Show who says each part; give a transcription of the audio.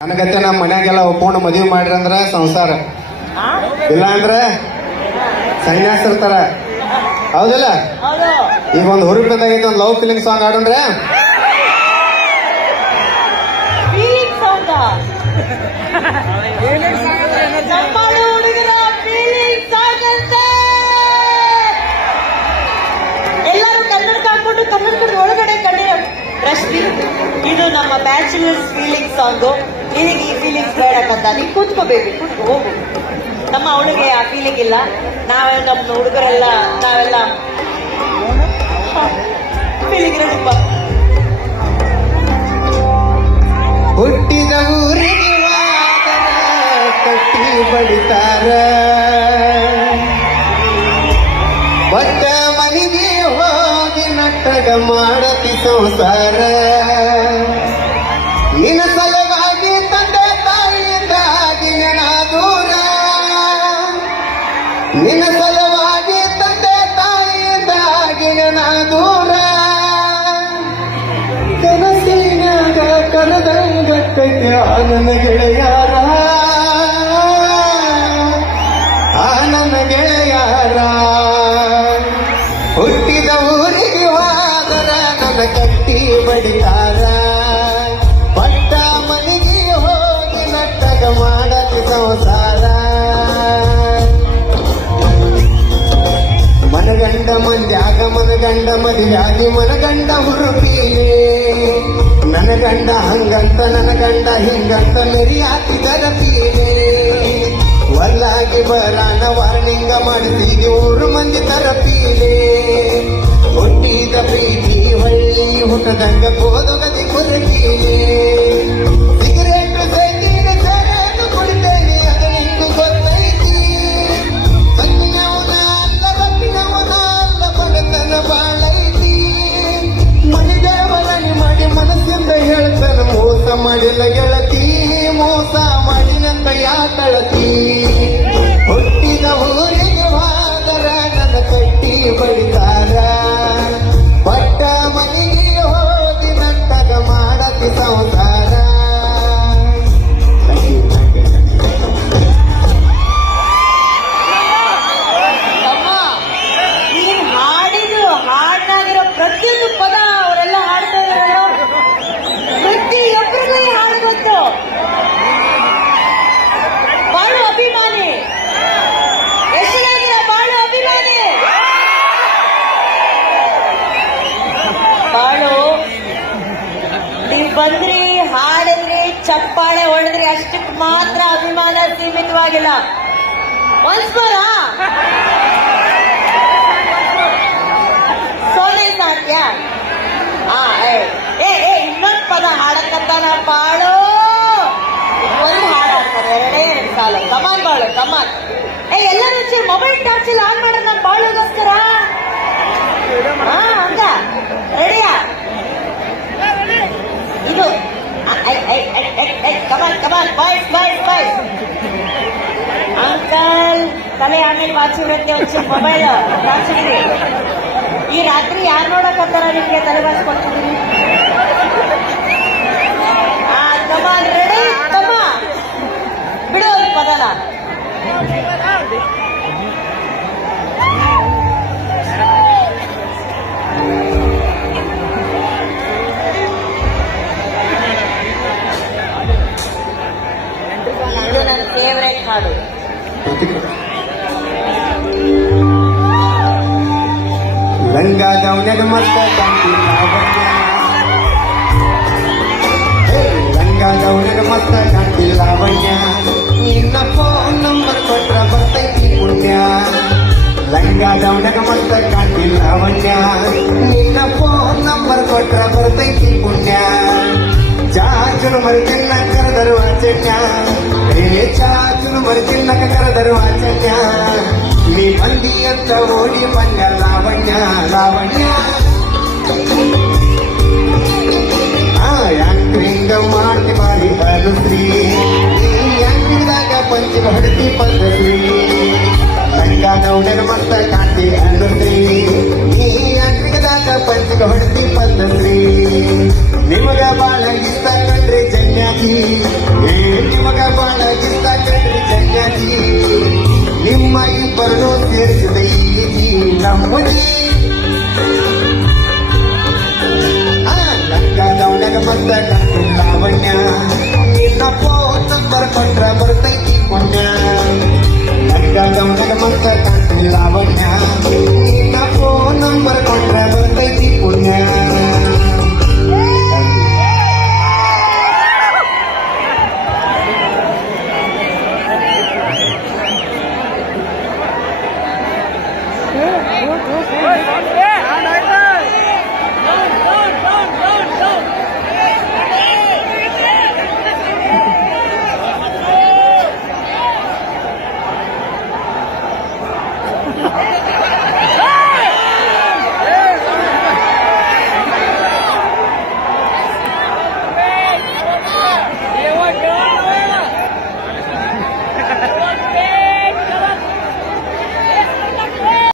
Speaker 1: ನನಗತ್ತೆ ನಮ್ಮ ಮನ್ಯಾಗೆಲ್ಲ ಒಪ್ಕೊಂಡು ಮದುವೆ ಮಾಡ್ರಿ ಅಂದ್ರ ಸಂಸಾರ? ಇಲ್ಲ ಅಂದ್ರೆ ಸನ್ಯಾಸಿರ್ತಾರ ಹೌದಿಲ್ಲ?
Speaker 2: ಹೌದು.
Speaker 1: ಈಗ ಒಂದು ಹುರುಪಿಂದಾಗೈತಿ ಒಂದು ಲವ್ ಫೀಲಿಂಗ್ ಸಾಂಗ್
Speaker 2: ಆಡಂದ್ರೆ ಎಲ್ಲರೂ ಕನ್ನಡಕ ಹಾಕೊಂಡು ಕನ್ನಡಕದ ಒಳಗಡೆ ಕಣ್ಣಿರ ಇದು ನಮ್ಮ ಬ್ಯಾಚುಲರ್ಸ್ ಫೀಲಿಂಗ್ ಸಾಂಗು ನಿನಗೆ ಈ ಫೀಲಿಂಗ್ಸ್ ಬೇಡಕ್ಕಂತ ನೀನು ಕೂತ್ಕೋಬೇಕು, ಕೂತ್ಕೊ ಹೋಗು ನಮ್ಮ ಅವಳಿಗೆ ಆ ಫೀಲಿಂಗ್ ಇಲ್ಲ. ನಾವೇ ನಮ್ಮ ಹುಡುಗರೆಲ್ಲ, ನಾವೆಲ್ಲ ಫೀಲಿಂಗ್ ಇರೋದಪ್ಪ
Speaker 1: ಹುಟ್ಟಿದ ಊರಿಗೆ ಕಟ್ಟಿ ಬಡಿತಾರ. ಬಟ್ಟ ಮನೆಗೆ ಹೋಗಿ ನಟ್ಟಗ ಮಾಡತಿ ಸಂಸಾರ. ನನ್ನ ಗೆಳೆಯಾರ. ಆ ನನ್ನ ಗೆಳೆಯಾರ. ಹುಟ್ಟಿದ ಊರಿಗೆ ಹೋದರ ನನ್ನ ಕಟ್ಟಿ ಬಡಿಯಾರ ಪಟ್ಟ ಮನೆಗೆ ಹೋಗಿ ನಟ್ಟಗ ಮಾಡತಿ ಸಂಸಾರ. ಮನಗಂಡ ಮಂದ್ಯಾಗ ಮನಗಂಡ ಮದುವ್ಯಾಗಿ ಮನಗಂಡ ಹುರುಪೀಲೆ ನನ್ನ ಗಂಡ ಹಂಗಂತ, ನನ್ನ ಗಂಡ ಹಿಂಗಂತ ಮೆರಿಯಾತಿದರ ಪೀಲೆ ಒಲ್ಲಾಗಿ ಬರಾನ ವಾರ್ನಿಂಗ ಮಾಡಿಸಿಗೆ ಊರು ಮಂದಿ ತರಪೀಲೆ. ಹುಟ್ಟಿದ ಪ್ರೀತಿ, ಹೊಳ್ಳಿ ಹುಟ್ಟದಂಗ ಕೋದಗದಿ ಹುಟ್ಟಿದ ಊರಿಗೆ ಮಾದರ ನನ್ನ ಕಟ್ಟಿ ಬಡಿತಾರ
Speaker 2: ಮಾತ್ರ ಅಭಿಮಾನ ಸೀಮಿತವಾಗಿಲ್ಲ. ಒಂದ್ಸ್ಮರ ಸೋನೆ ಸಾಕ್ಯ ಆ, ಏ ಏ ಇನ್ನೊಂದು ಪದ ಹಾಡಕ್ಕಂತಾನ ಬಾಳು. ಒಂದು ಹಾಡು ಎರಡೇ ಎರಡು ಸಾಲ. ಕಮಾನ್ ಬಾಳು ಕಮಾನ್ ಏ, ಎಲ್ಲರೂ mobile torch on come on come on boys boys boys uncle ತಲೆ ಆಮೇಲೆ ಬಾಚಿರುತ್ತೆ ಒಂಚೂರು ಮೊಬೈಲ್ ಬಾಚಿರಿ ಈ ರಾತ್ರಿ ಯಾರು ನೋಡಕತ್ತಾರ ನಿಮ್ಗೆ ತಲೆ ಬಾಚ್ಕೊಡ್ತಿದ್ದೀರಿ ಫೇವ್ರೆಟ್ ಹಾಡು
Speaker 1: ಲಂಗ ಗೌನದ ಮತ್ತ ಕಾಂತಿ ಲಾವಣ್ಯ ಹೇ, ಲಂಗ ಗೌನದ ಮತ್ತ ಕಾಂತಿ ಲಾವಣ್ಯ ನಿನ್ನ ಫೋನ್ ನಂಬರ್ ಕೊಟ್ರ ಬರ್ತೈತಿ ಪುಣ್ಯ ಲಂಗ ಗೌನದ ಮತ್ತ ಕಾಂತಿ ಲಾವಣ್ಯ ನಿನ್ನ ಫೋನ್ ನಂಬರ್ ಕೊಟ್ರ ಬರ್ತೈತಿ ಪುಣ್ಯ ಚಾಚುನು ಮರಿತಿನ್ನ ಕರೆದರು ಅಚನ್ಯ ಏ ಚಾಚುನು ಮರಿತಿನ್ನ ಕರೆದರು ನೀ ಮಂದಿ ಅಂತ ಓಡಿ ಬಂದ ಲಾವಣ್ಯ ಲಾವಣ್ಯ. ಆ ಯಾಂಕ್ರಿಂಗ ಮಾಡ್ತಿ ಬಾರಿ ಅನುಶ್ರೀ When